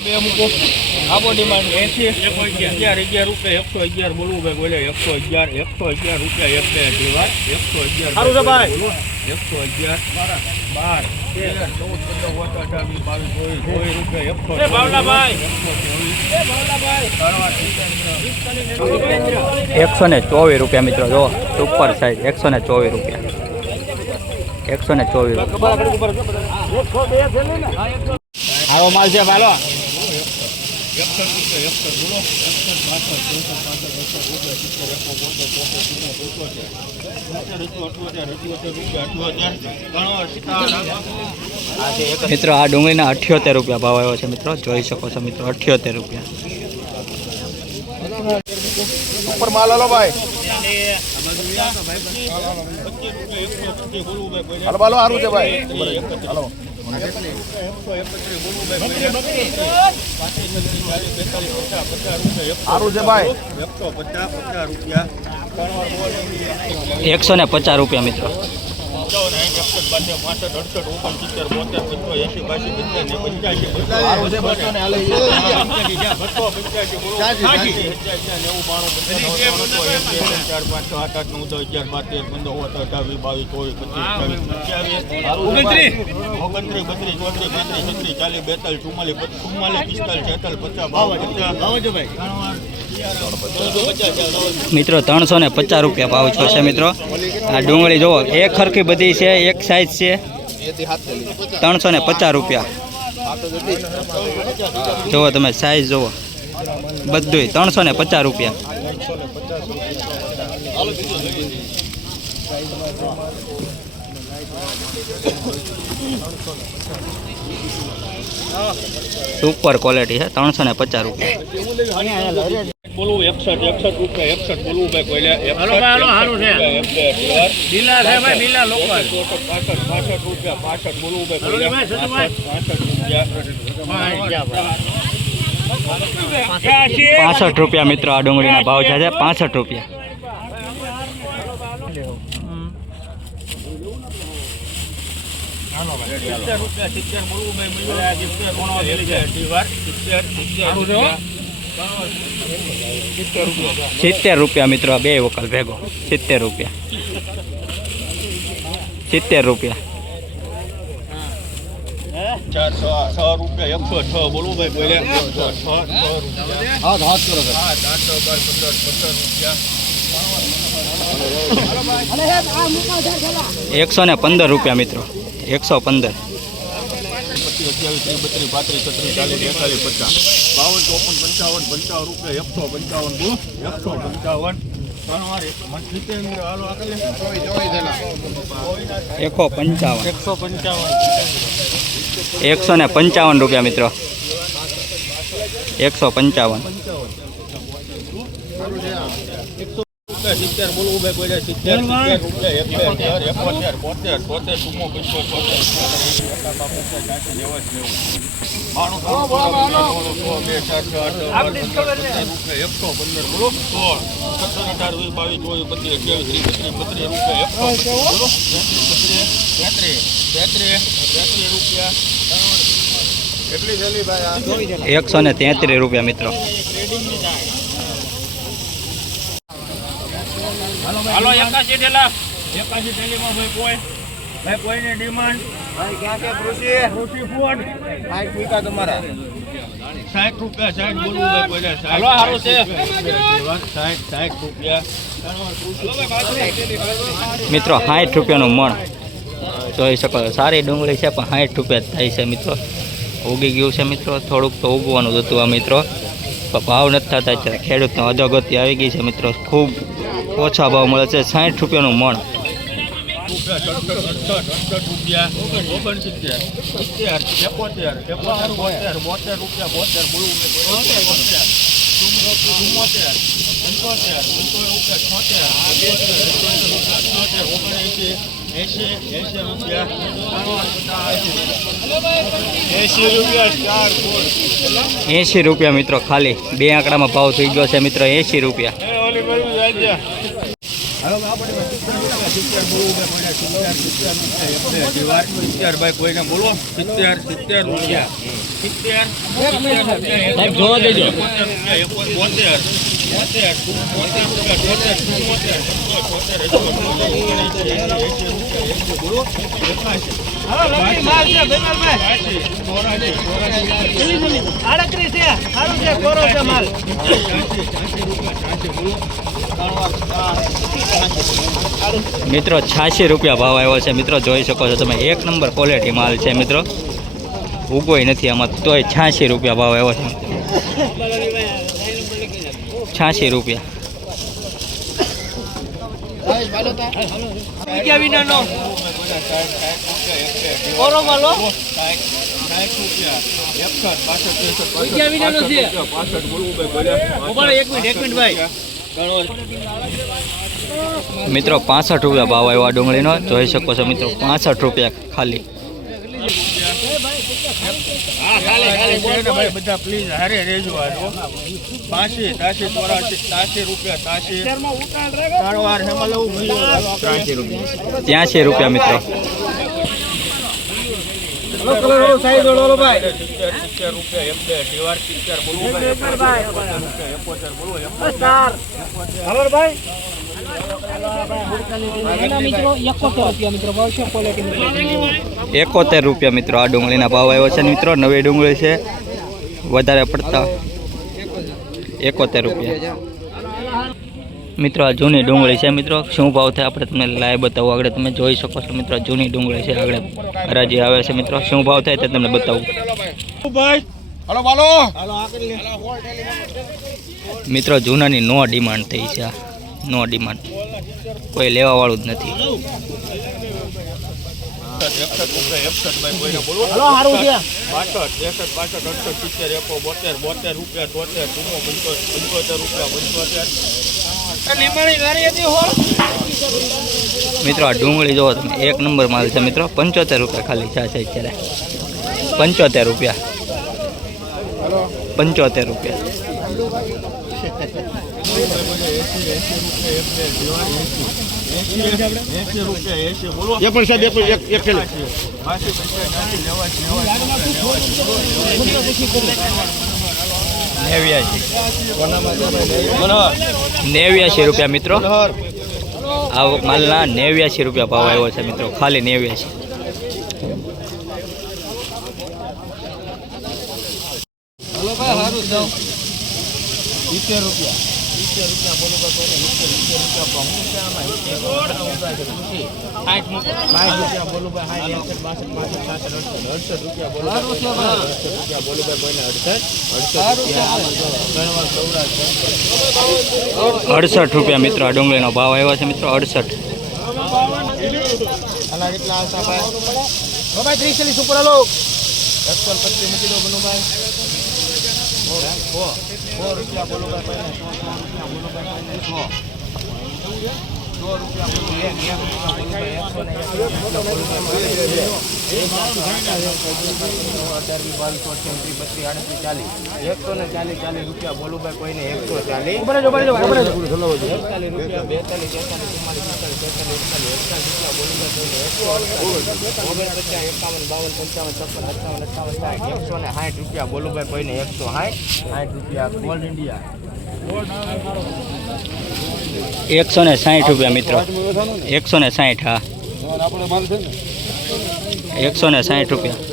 બે મૂકો આપો ડિમાન્ડ 80 રૂપિયા 111 બોલવું ભાઈ બોલે 111 રૂપિયા 1 2 જીવા 111 સારું છે ભાઈ 111 124 રૂપિયા મિત્રો જો સુપર સાઈઝ 124 રૂપિયા 124 આવો માલ છે ભાલો 1 મિત્રો આ ડુંગળીના 78 રૂપિયા ભાવ આવ્યો છે મિત્રો જોઈ શકો છો મિત્રો 78 રૂપિયા ઉપર માલ હાલો ભાઈ હાલો ભાલો સારું છે ભાઈ હાલો સારું છે ભાઈ 150 રૂપિયા મિત્રો 350 રૂપિયા ભાવ છે મિત્રો આ ડુંગળી જુઓ એક ખરખી બધી છે એક સાઈઝ છે 350 રૂપિયા જુઓ તમે સાઈઝ જુઓ બધું 350 રૂપિયા સુપર ક્વોલિટી છે 350 રૂપિયા બોલું 61 રૂપિયા 61 બોલું ભાઈ કોઈલે હાલો સારું છે બિલા છે ભાઈ બિલા લોકો 65 રૂપિયા 65 બોલું ભાઈ કોઈલે 65 રૂપિયા મિત્રો આ ડુંગળીના ભાવ છે 65 રૂપિયા હાલો ભાઈ 70 રૂપિયા 70 બોલું ભાઈ 70 રૂપિયા મિત્રો બે વકલ ભેગો 70 રૂપિયા 70 રૂપિયા 406 રૂપિયા 106 બોલું ભાઈ બોલે 106 હાથ કરો 115 રૂપિયા મિત્રો 115 155 રૂપિયા મિત્રો 155 70 બોલવું ભાઈ કોઈ 70 રૂપિયા 133 રૂપિયા મિત્રો હાલો 81 ઢેલા 81 ઢેલીમાં ભાઈ કોઈને ડિમાન્ડ ભાઈ ક્યાં કે કૃષિ ફૂડ 60 રૂપિયા તમારા 60 રૂપિયા 60 બોલવું ભાઈ કોઈને 60 હાલો સારું છે 60 રૂપિયા મિત્રો 60 રૂપિયાનું મણ જોઈ શકો સારી ડુંગળી છે પણ 60 રૂપિયા થાય છે મિત્રો ઉગી ગયું છે મિત્રો થોડુંક તો ઉગવાનું હતું આ મિત્રો ભાવ નથી થતા અત્યારે ખેડૂતને અધોગતિ આવી ગઈ છે મિત્રો ખૂબ ઓછા ભાવ મળે છે 60 રૂપિયાનું મણ 80 રૂપિયા મિત્રો ખાલી બે આંકડામાં ભાવ થઈ ગયો છે મિત્રો 80 રૂપિયા ભાઈ કોઈને બોલો 70 રૂપિયા સાહેબ જોવા દેજો. મિત્રો 86 રૂપિયા ભાવ આવ્યો છે મિત્રો, જોઈ શકો છો તમે. એક નંબર ક્વોલિટી માલ છે મિત્રો, ઉગોય નથી આમાં, તોય 86 રૂપિયા ભાવ આવ્યો છે. 86 રૂપિયા. મિત્રો 65 રૂપિયા ભાવ આવ્યો આ ડુંગળીનો, જોઈ શકો છો મિત્રો. 65 રૂપિયા ખાલી. બધા પ્લીઝ હારે રેજો. 83 રૂપિયા 83 રૂપિયા મિત્રો. ₹71 રૂપિયા મિત્રો આ ડુંગળીના ભાવ આવ્યો છે મિત્રો. નવી ડુંગળી છે, વધારે પડતા 71 રૂપિયા મિત્રો. આ જૂની ડુંગળી છે મિત્રો. શું ભાવ થાય આપણે તમને લાઈવ બતાવું. આગળ તમે જોઈ શકો છો મિત્રો, જૂની ડુંગળી છે. આગળ હરાજી આવે છે મિત્રો. શું ભાવ થાય તે તમને બતાવું મિત્રો. જૂનાની નો ડિમાન્ડ થઈ છે, નો ડિમાન્ડ, કોઈ લેવા વાળું જ નથી. મિત્રો આ ડુંગળી જોવો તમે, એક નંબર માલ છે મિત્રો. 75 રૂપિયા ખાલી છે અત્યારે. 75 રૂપિયા. 75 રૂપિયા. ₹89 રૂપિયા મિત્રો. આ માલના 89 રૂપિયા ભાવ આવ્યો છે મિત્રો, ખાલી 89. ₹68 મિત્રો આ ડુંગળીનો ભાવ આવ્યો છે મિત્રો. 68. ₹160 મિત્રો. 160. હા, 160 રૂપિયા.